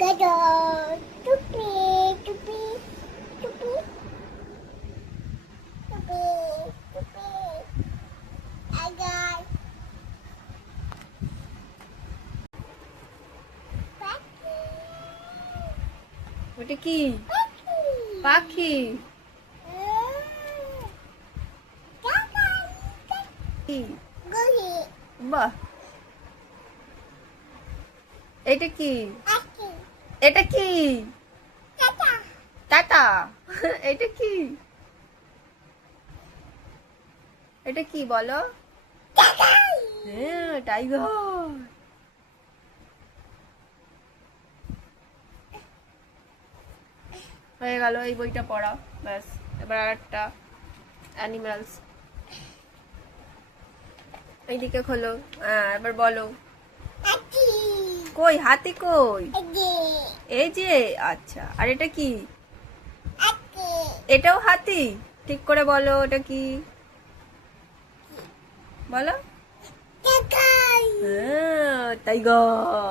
Gator. Tupi, tupi, tupi, tupi, tupi. Agar. Paki. ওটা কি? Paki. পাখি। কি? Guli. বাহ, এটা কি? Aki. এটা কি? Tata. টাটা। এটা কি? এটা কি বলো? হ্যাঁ, টাইগার। হয়ে গেল এই বইটা পড়া, ব্যাস। এবার আরেকটা অ্যানিমালস। এইদিকে খোলো। হ্যাঁ, এবার বলো। Aki. কই হাতি কই? Adi. এই যে। আচ্ছা, আর এটা কি? Aki. এটাও হাতি? ঠিক করে বলো ওটা কি বলো। Takai. হ্যাঁ, টাইগার।